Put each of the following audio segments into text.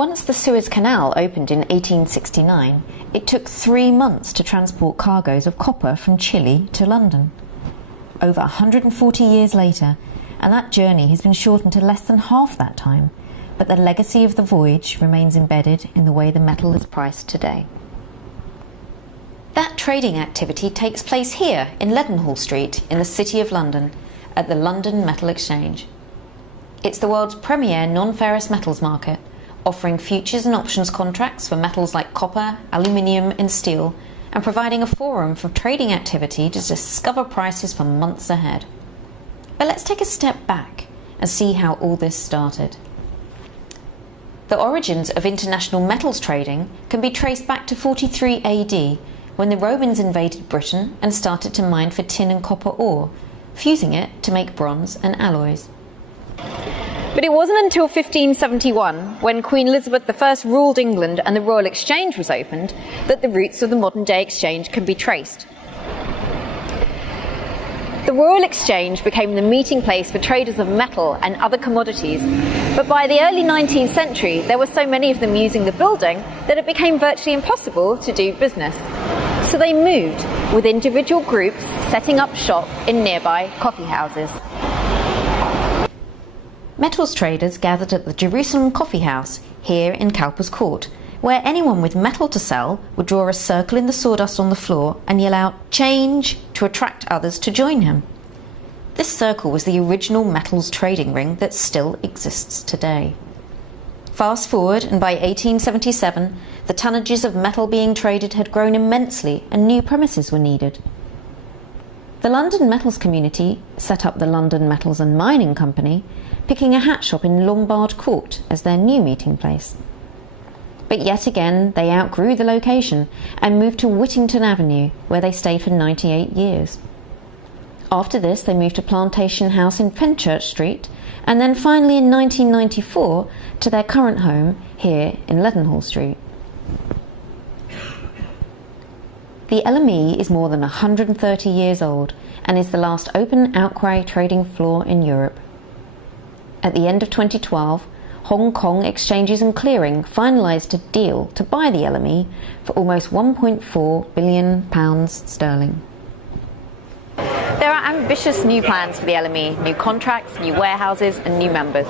Once the Suez Canal opened in 1869, it took 3 months to transport cargoes of copper from Chile to London. Over 140 years later, and that journey has been shortened to less than half that time, but the legacy of the voyage remains embedded in the way the metal is priced today. That trading activity takes place here in Leadenhall Street in the City of London at the London Metal Exchange. It's the world's premier non-ferrous metals market, offering futures and options contracts for metals like copper, aluminium and steel, and providing a forum for trading activity to discover prices for months ahead. But let's take a step back and see how all this started. The origins of international metals trading can be traced back to 43 AD, when the Romans invaded Britain and started to mine for tin and copper ore, fusing it to make bronze and alloys. But it wasn't until 1571, when Queen Elizabeth I ruled England and the Royal Exchange was opened, that the roots of the modern-day exchange can be traced. The Royal Exchange became the meeting place for traders of metal and other commodities, but by the early 19th century there were so many of them using the building that it became virtually impossible to do business. So they moved, with individual groups setting up shop in nearby coffee houses. Metals traders gathered at the Jerusalem Coffee House here in Cowper's Court, where anyone with metal to sell would draw a circle in the sawdust on the floor and yell out "change" to attract others to join him. This circle was the original metals trading ring that still exists today. Fast forward, and by 1877 the tonnages of metal being traded had grown immensely and new premises were needed. The London metals community set up the London Metals and Mining Company, picking a hat shop in Lombard Court as their new meeting place. But yet again they outgrew the location and moved to Whittington Avenue, where they stayed for 98 years. After this they moved to Plantation House in Fenchurch Street, and then finally in 1994 to their current home here in Leadenhall Street. The LME is more than 130 years old and is the last open outcry trading floor in Europe. At the end of 2012, Hong Kong Exchanges and Clearing finalised a deal to buy the LME for almost £1.4 billion sterling. There are ambitious new plans for the LME, new contracts, new warehouses and new members.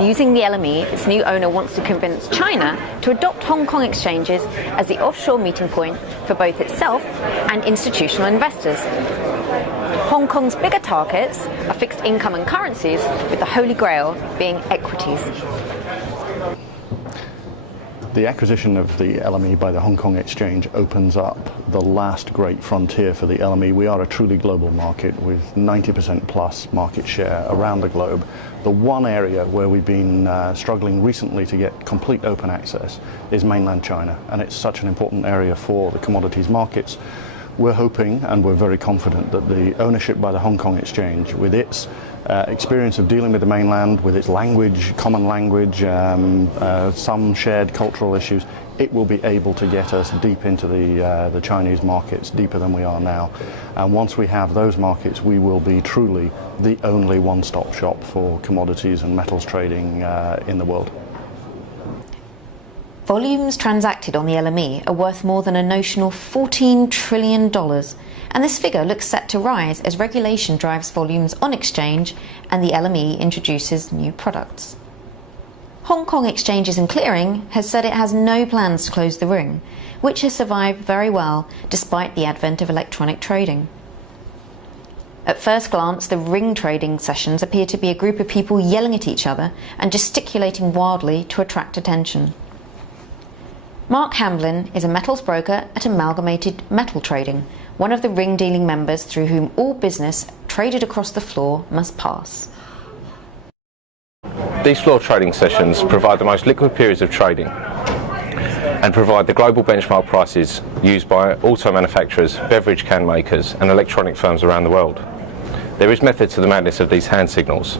Using the LME, its new owner wants to convince China to adopt Hong Kong exchanges as the offshore meeting point for both itself and institutional investors. Hong Kong's bigger targets are fixed income and currencies, with the holy grail being equities. The acquisition of the LME by the Hong Kong Exchange opens up the last great frontier for the LME. We are a truly global market with 90% plus market share around the globe. The one area where we've been struggling recently to get complete open access is mainland China, and it's such an important area for the commodities markets. We're hoping, and we're very confident, that the ownership by the Hong Kong Exchange, with its experience of dealing with the mainland, with its language, common language, some shared cultural issues, it will be able to get us deep into the Chinese markets, deeper than we are now. And once we have those markets, we will be truly the only one-stop shop for commodities and metals trading in the world. Volumes transacted on the LME are worth more than a notional $14 trillion, and this figure looks set to rise as regulation drives volumes on exchange and the LME introduces new products. Hong Kong Exchanges and Clearing has said it has no plans to close the ring, which has survived very well despite the advent of electronic trading. At first glance, the ring trading sessions appear to be a group of people yelling at each other and gesticulating wildly to attract attention. Mark Hamblin is a metals broker at Amalgamated Metal Trading, one of the ring dealing members through whom all business traded across the floor must pass. These floor trading sessions provide the most liquid periods of trading and provide the global benchmark prices used by auto manufacturers, beverage can makers and electronic firms around the world. There is method to the madness of these hand signals.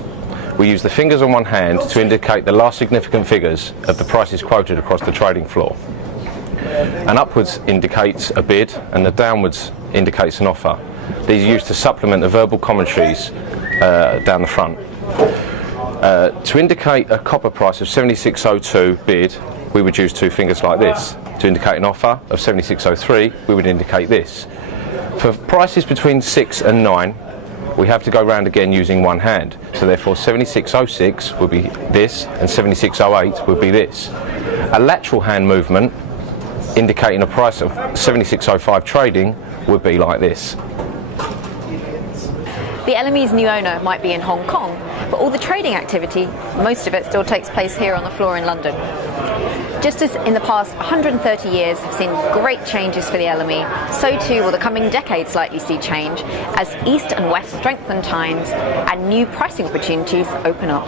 We use the fingers on one hand to indicate the last significant figures of the prices quoted across the trading floor. And upwards indicates a bid and the downwards indicates an offer. These are used to supplement the verbal commentaries down the front. To indicate a copper price of 76.02 bid we would use two fingers like this. To indicate an offer of 76.03, we would indicate this. For prices between 6 and 9, we have to go round again using one hand. So therefore 76.06 would be this, and 76.08 would be this. A lateral hand movement indicating a price of 76.05 trading would be like this. The LME's new owner might be in Hong Kong, but all the trading activity, most of it still takes place here on the floor in London. Just as in the past 130 years have seen great changes for the LME, so too will the coming decades likely see change as East and West strengthen ties and new pricing opportunities open up.